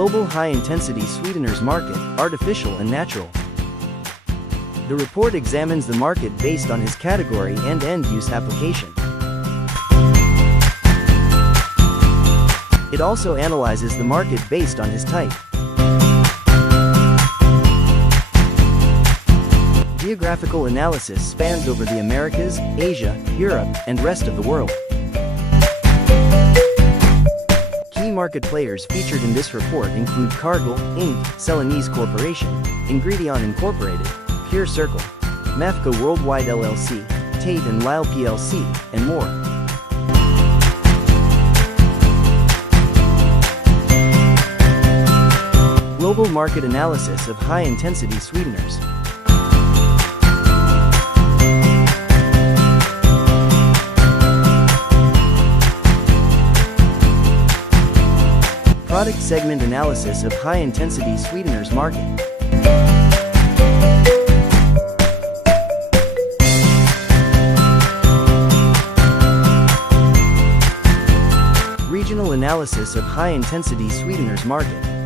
Global High Intensity Sweeteners Market, artificial and natural. The report examines the market based on his category and end-use application. It also analyzes the market based on his type. Geographical analysis spans over the Americas, Asia, Europe, and rest of the world. Key market players featured in this report include Cargill, Inc., Celanese Corporation, Ingredion Incorporated, Pure Circle, Mafco Worldwide LLC, Tate & Lyle plc, and more. Global market analysis of high-intensity sweeteners. Product segment analysis of high-intensity sweeteners market. Regional analysis of high-intensity sweeteners market.